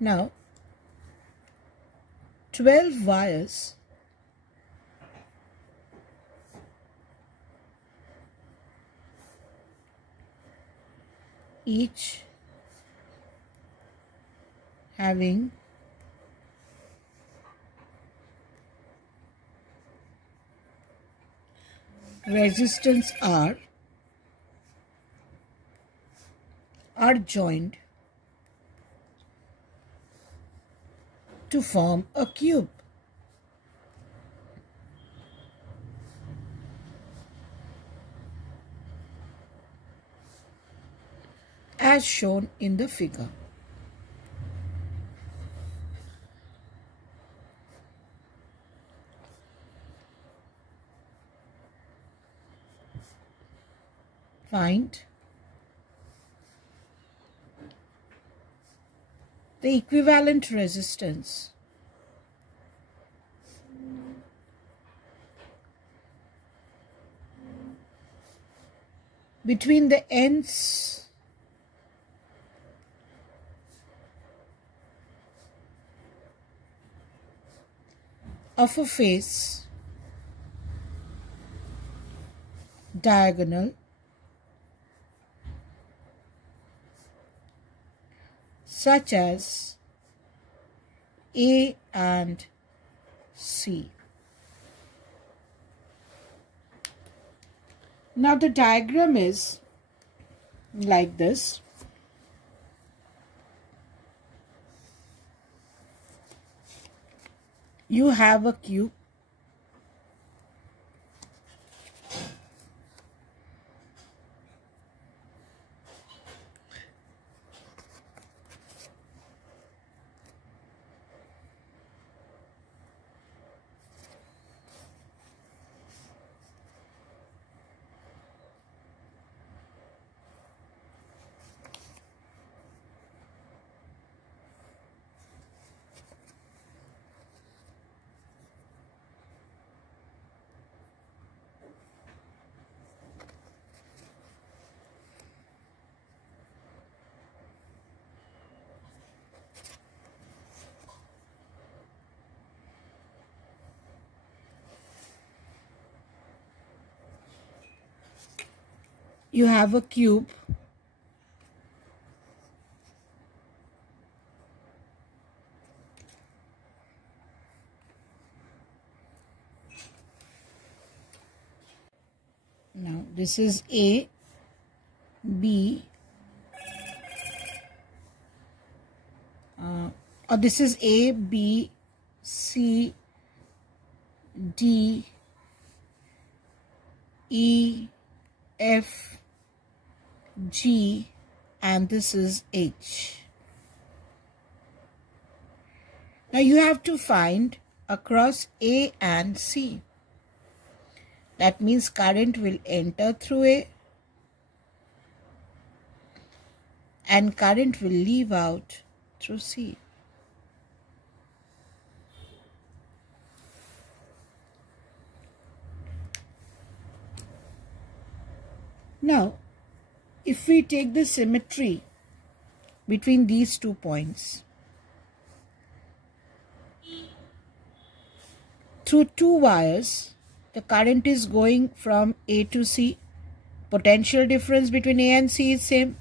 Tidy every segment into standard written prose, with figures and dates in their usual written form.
Now 12 wires each having resistance R are joined to form a cube. As shown in the figure. Find the equivalent resistance between the ends of a face diagonal such as A and C. Now the diagram is like this. You have a cube . You have a cube . Now this is A, B, or this is A, B, C, D, E, F, G, and this is H. Now you have to find across A and C. That means current will enter through A and current will leave out through C. Now, if we take the symmetry between these 2 points, through 2 wires, the current is going from A to C. Potential difference between A and C is same.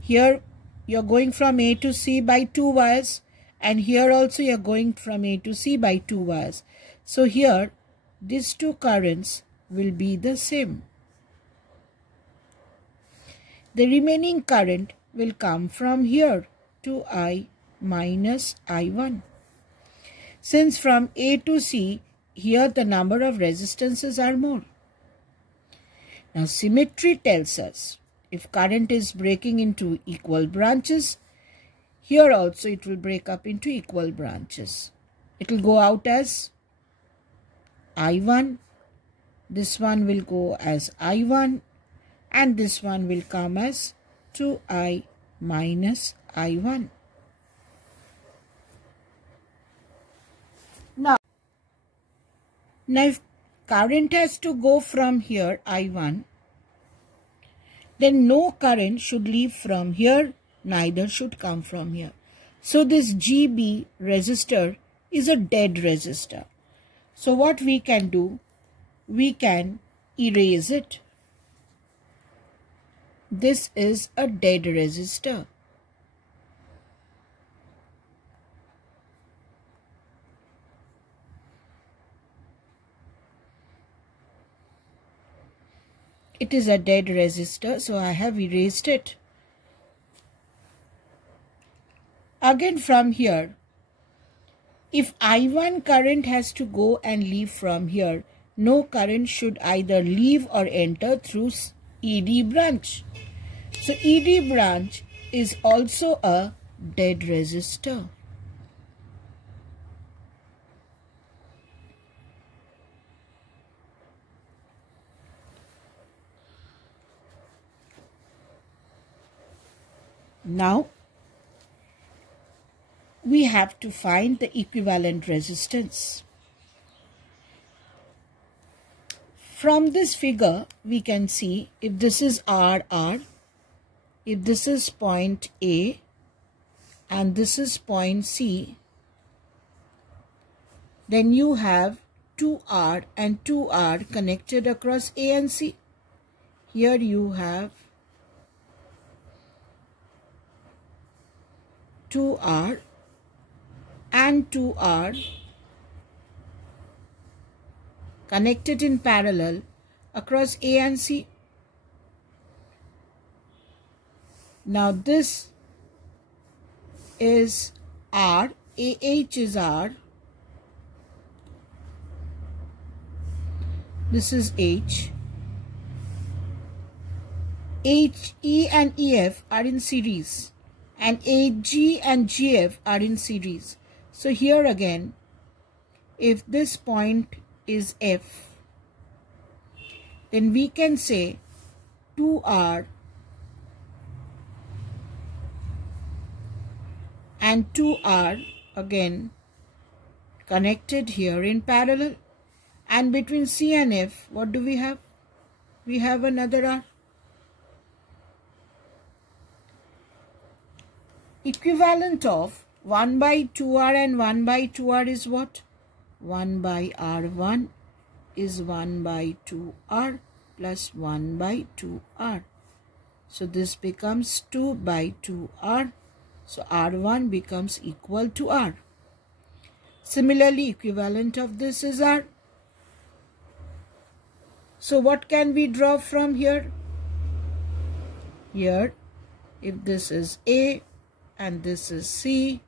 Here, you're going from A to C by 2 wires, and here also you're going from A to C by 2 wires. So here, these 2 currents will be the same. The remaining current will come from here, 2I minus I1. Since from A to C, here the number of resistances are more. Now symmetry tells us if current is breaking into equal branches, here also it will break up into equal branches. It will go out as I1, this one will go as I1, and this one will come as 2I minus I1. Now if current has to go from here, I1, then no current should leave from here, neither should come from here. So this GB resistor is a dead resistor. So what we can do, we can erase it. This is a dead resistor. It is a dead resistor, so I have erased it. Again from here, if I1 current has to go and leave from here, no current should either leave or enter through ED branch. So ED branch is also a dead resistor. Now we have to find the equivalent resistance. From this figure, we can see if this is R, if this is point A and this is point C, then you have 2R and 2R connected across A and C. Here you have 2R and 2R connected in parallel across A and C. Now this is R, AH is R, this is H. HE and EF are in series and AG and GF are in series. So here again, if this point is F, then we can say 2R and 2R again connected here in parallel, and between C and F, what do we have? We have another R. Equivalent of 1 by 2R and 1 by 2R is what? 1 by R1 is 1 by 2R plus 1 by 2R. So this becomes 2 by 2R. So R1 becomes equal to R. Similarly, equivalent of this is R. So what can we draw from here? Here, if this is A and this is C,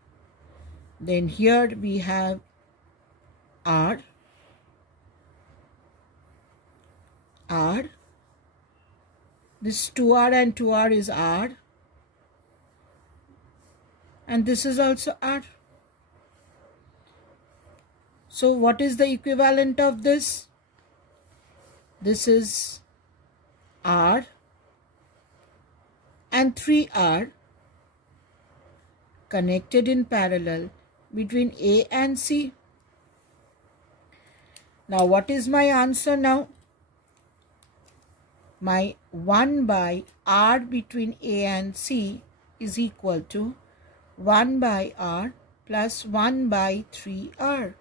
then here we have R, this 2R and 2R is R, and this is also R. So what is the equivalent of this? This is R and 3R connected in parallel between A and C. Now what is my answer now? My 1 by R between A and C is equal to 1 by R plus 1 by 3R.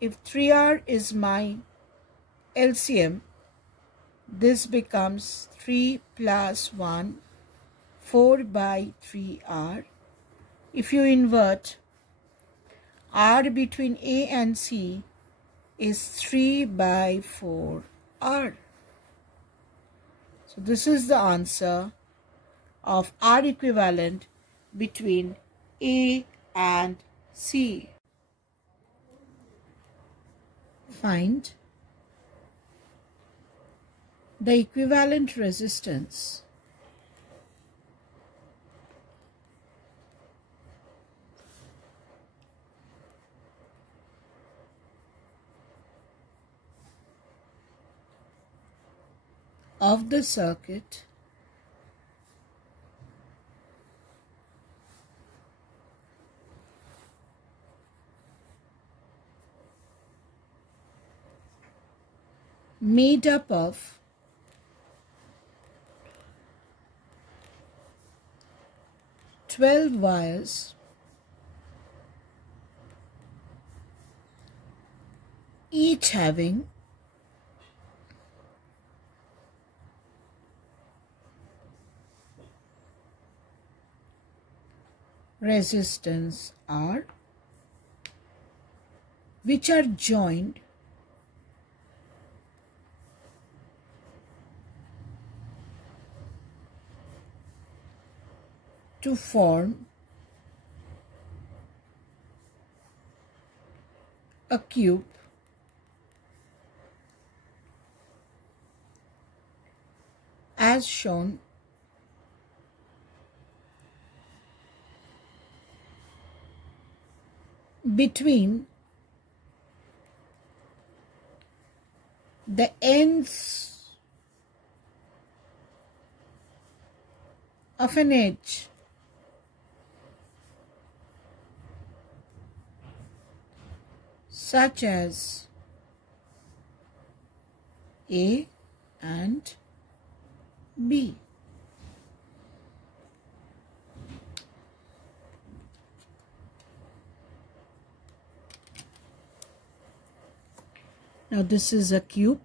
If 3R is my LCM, this becomes 3 plus 1, 4 by 3R. If you invert, R between A and C is 3 by 4R. So this is the answer of R equivalent between A and C. Find the equivalent resistance of the circuit made up of 12 wires each having resistance R, which are joined to form a cube as shown between the ends of an edge such as A and B. Now this is a cube.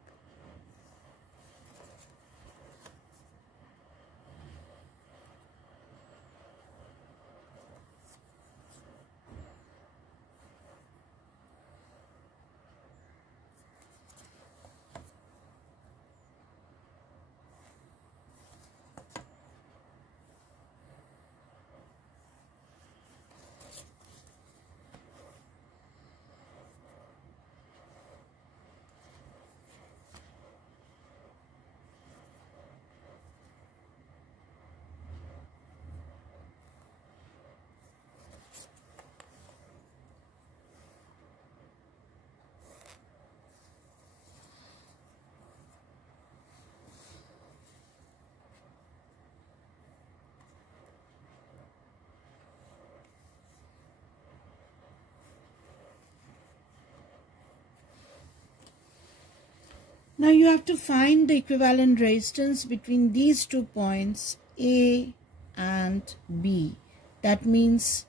Now you have to find the equivalent resistance between these 2 points A and B. That means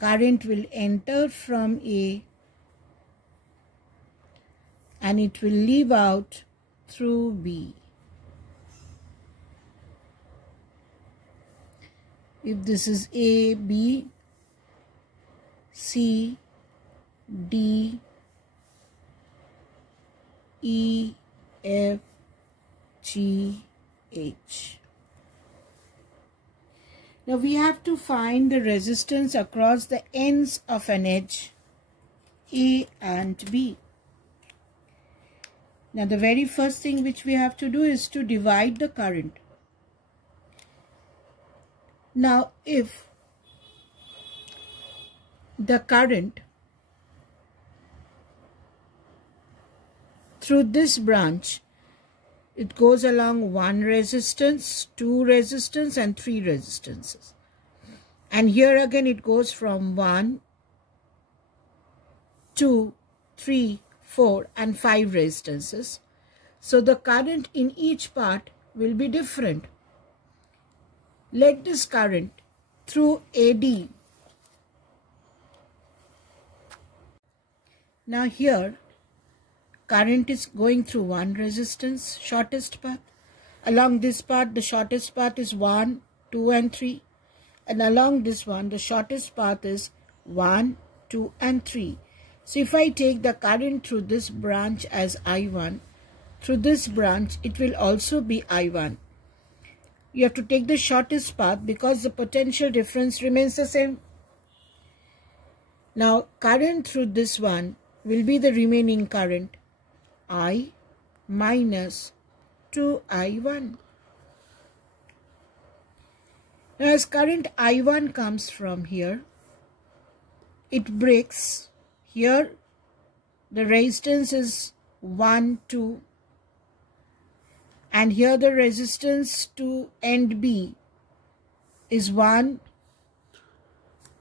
current will enter from A and it will leave out through B. If this is A, B, C, D, E, F, G, H. Now we have to find the resistance across the ends of an edge A and B. Now the very first thing which we have to do is to divide the current. Now if the current through this branch, it goes along 1 resistance, 2 resistance and 3 resistances. And here again it goes from 1, 2, 3, 4 and 5 resistances. So the current in each part will be different. Let this current through AD. Now here current is going through 1 resistance, shortest path. Along this path, the shortest path is 1, 2 and 3. And along this one, the shortest path is 1, 2 and 3. So if I take the current through this branch as I1, through this branch it will also be I1. You have to take the shortest path because the potential difference remains the same. Now current through this one will be the remaining current, I minus 2I1. Now as current I1 comes from here, it breaks. Here the resistance is 1, 2 and here the resistance to end B is 1,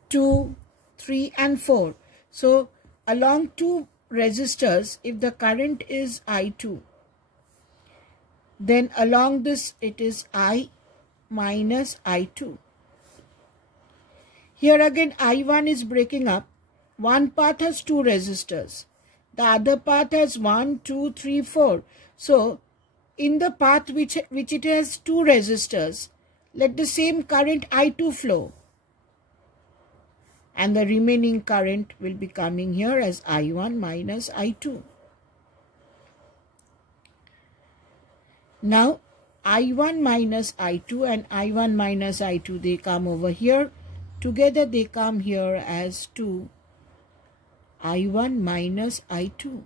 2, 3 and 4. So along 2 resistors, if the current is I2, then along this it is I minus I2. Here again I1 is breaking up. One path has 2 resistors. The other path has 1, 2, 3, 4. So, in the path which it has 2 resistors, let the same current I2 flow. And the remaining current will be coming here as I1 minus I2. Now, I1 minus I2 and I1 minus I2, they come over here. Together they come here as 2 I1 minus I2.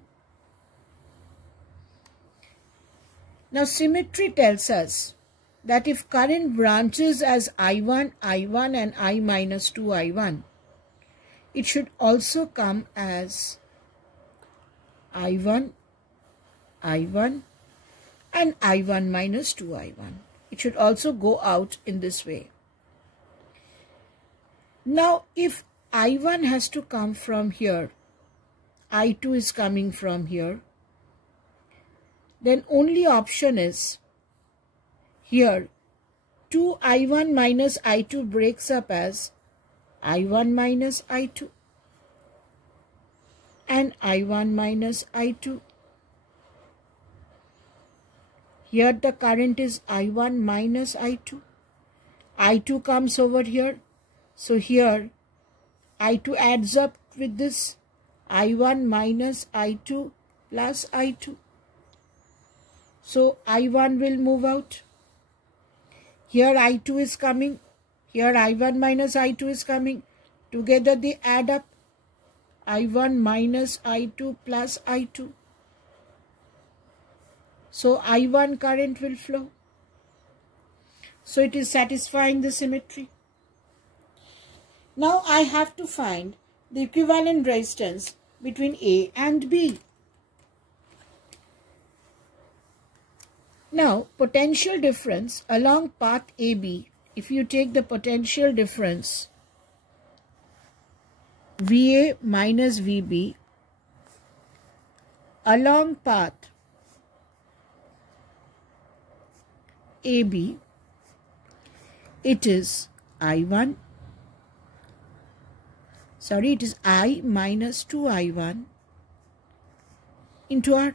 Now, symmetry tells us that if current branches as I1, I1 and I minus 2 I1, it should also come as I1, I1 and I1 minus 2 I1. It should also go out in this way. Now, if I1 has to come from here, I2 is coming from here, then only option is here 2 I1 minus I2 breaks up as I1 minus I2 and I1 minus I2. Here the current is I1 minus I2. I2 comes over here. So here I2 adds up with this I1 minus I2 plus I2. So I1 will move out. Here I2 is coming. Here I1 minus I2 is coming. Together they add up. I1 minus I2 plus I2. So I1 current will flow. So it is satisfying the symmetry. Now I have to find the equivalent resistance between A and B. Now, potential difference along path AB, if you take the potential difference VA minus VB along path AB, it is I1, it is I minus 2I1 into R.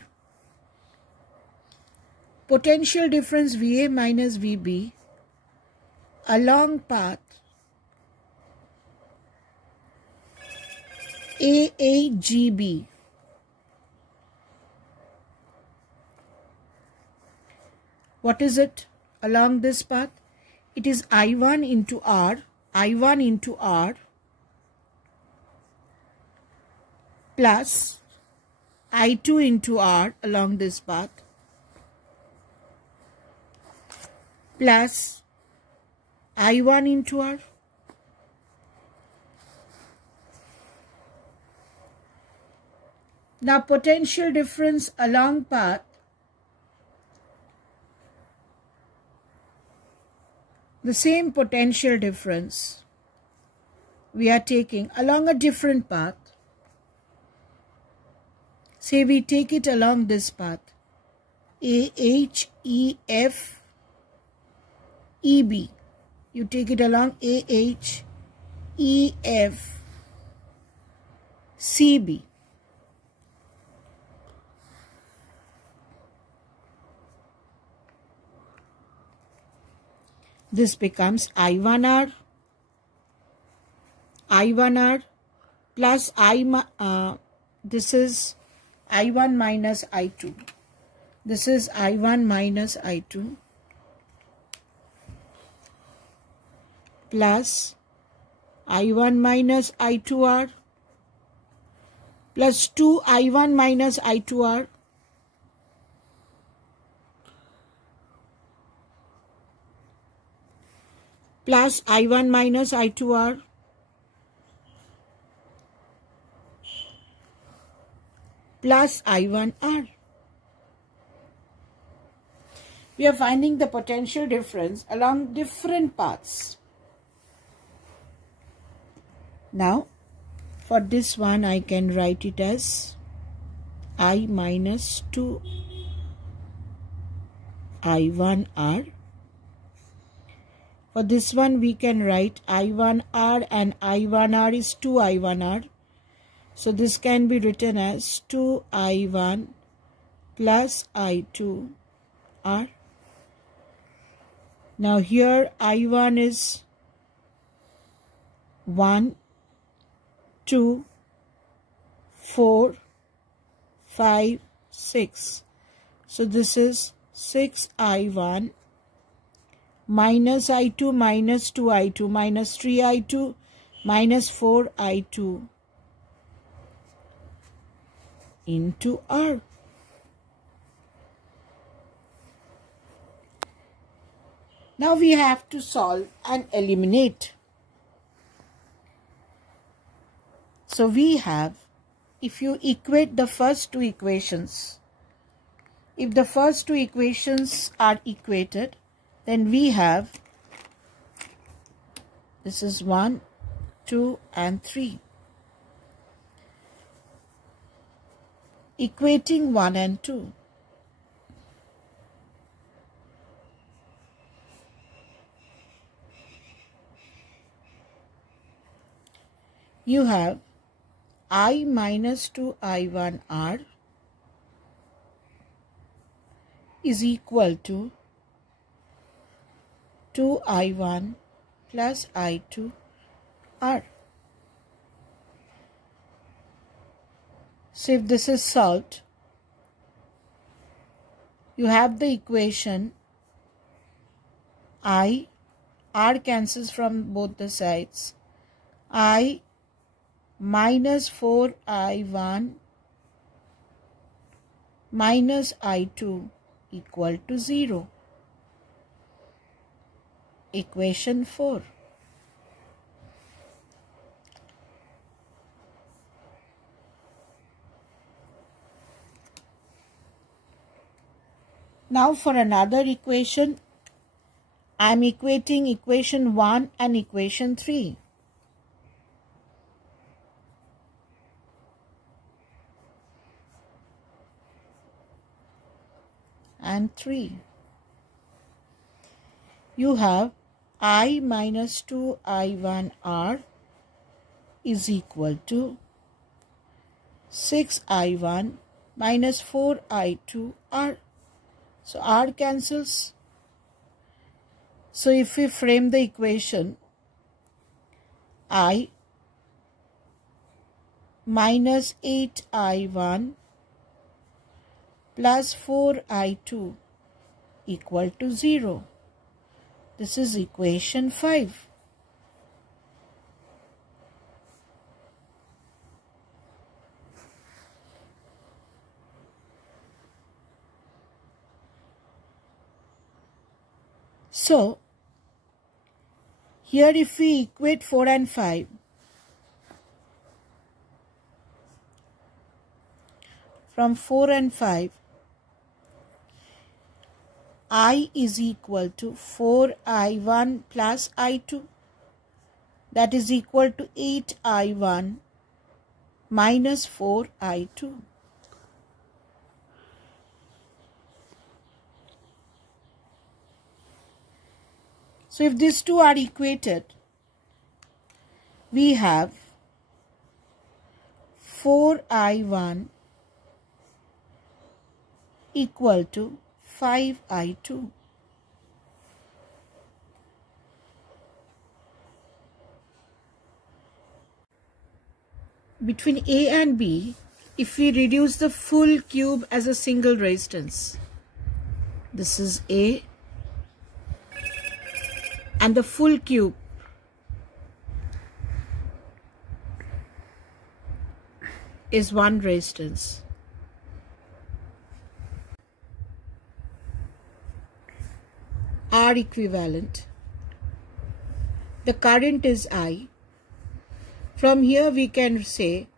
Potential difference VA minus VB along path AAGB. What is it along this path? It is I1 into R, I1 into R plus I2 into R along this path plus I1 into R. Now potential difference along path the same potential difference we are taking along a different path. Say we take it along this path AH, EF, EB. You take it along AH, EF, CB. This becomes I1R plus this is I1 minus I2. This is I1 minus I2 plus I1 minus I2R plus 2 I1 minus I2R plus I1 minus I2R plus I1R. We are finding the potential difference along different paths. Now, for this one, I can write it as I minus 2 I1R. For this one, we can write I1R and I1R is 2 I1R. So this can be written as 2I1 plus I2 R. Now here I1 is 1, 2, 4, 5, 6. So this is 6I1 minus I2 minus 2I2 minus 3I2 minus 4I2 into R. Now we have to solve and eliminate. So we have, if you equate the first two equations, if the first two equations are equated, then we have, this is 1, 2 and 3. Equating 1 and 2. You have I minus 2I1R is equal to 2I1 plus I2R. So if this is solved, you have the equation R cancels from both the sides. I minus 4I1 minus I2 equal to 0. Equation 4. Now for another equation, I am equating equation 1 and equation 3. And 3. You have I minus 2I1R is equal to 6I1 minus 4I2R. So R cancels. So if we frame the equation, I minus 8I1 plus 4I2 equal to 0. This is equation 5. So, here if we equate 4 and 5, from 4 and 5, I is equal to 4I1 plus I2, that is equal to 8I1 minus 4I2. So if these two are equated, we have 4I1 equal to 5I2. Between A and B, if we reduce the full cube as a single resistance, this is A, and the full cube is one resistance. R equivalent. The current is I. From here we can say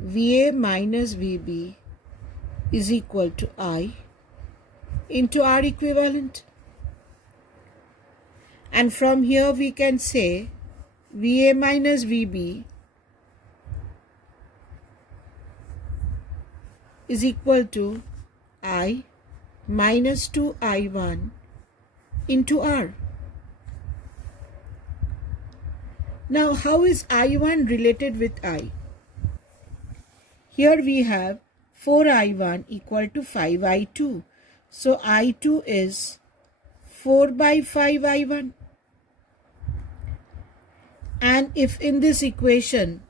VA minus VB is equal to I into R equivalent. And from here we can say VA minus VB is equal to I minus 2I1 into R. Now how is I1 related with I? Here we have 4I1 equal to 5I2. So I2 is 4 by 5I1. And if in this equation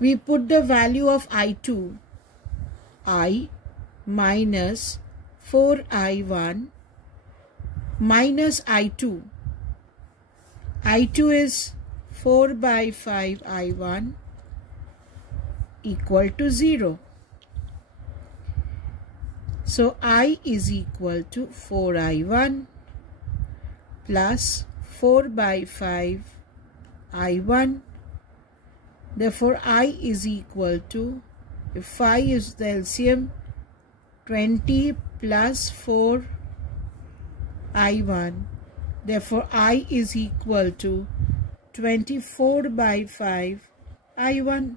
we put the value of I2, I minus 4I1 minus I2. I2 is 4 by 5I1 equal to 0. So I is equal to 4I1 plus 4 by 5I1. Therefore, I is equal to, if 5 is the LCM, 20 plus 4I1. Therefore, I is equal to 24 by 5I1.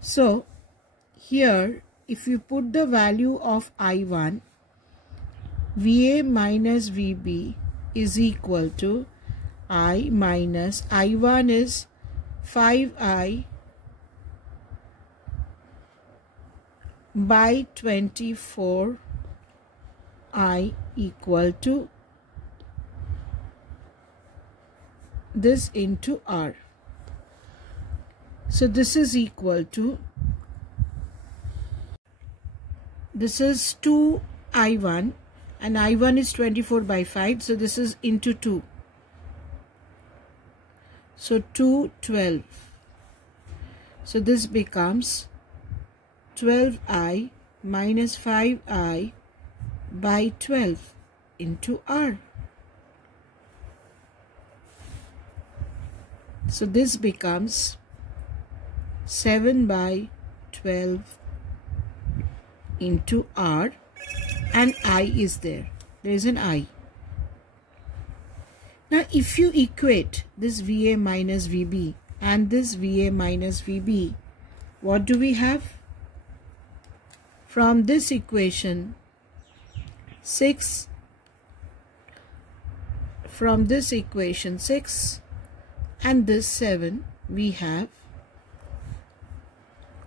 So, here, if you put the value of I1, VA minus VB is equal to I minus I1 is 5I by 24 I equal to this into R. So this is equal to, this is 2I1 and I1 is 24 by 5. So this is into 2. So 2, 12. So this becomes 12I minus 5I by 12 into R. So this becomes 7 by 12 into R, and I is there. There is an I. Now if you equate this VA minus VB and this VA minus VB, what do we have? From this equation 6, from this equation 6 and this 7, we have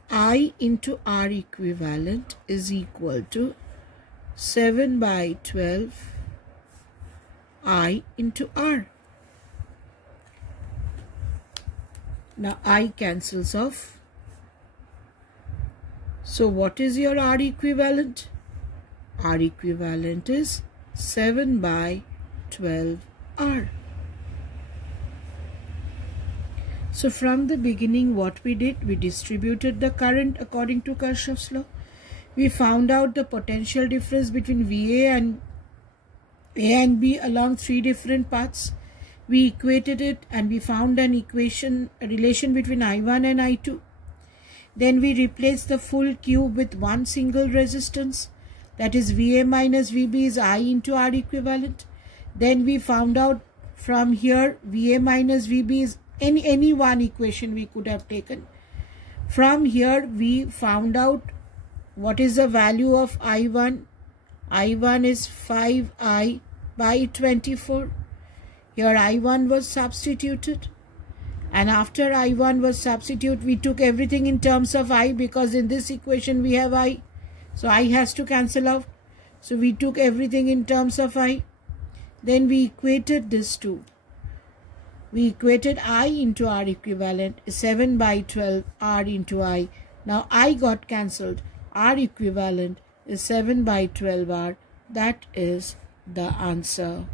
I into R equivalent is equal to 7 by 12 I into R. Now I cancels off. So what is your R equivalent? R equivalent is 7 by 12 R. So from the beginning, what we did, we distributed the current according to Kirchhoff's law. We found out the potential difference between VA and A and B along 3 different paths. We equated it and we found an equation, a relation between I1 and I2. Then we replaced the full cube with one single resistance, that is VA minus VB is I into R equivalent. Then we found out from here VA minus VB is any one equation we could have taken. From here we found out what is the value of I1. I1 is 5I by 24. Here I1 was substituted, and after I1 was substituted, we took everything in terms of I, because in this equation we have I. So I has to cancel out. So we took everything in terms of I. Then we equated this two. We equated I into R equivalent, 7 by 12 R into I. Now I got cancelled. R equivalent is 7 by 12 R. That is the answer.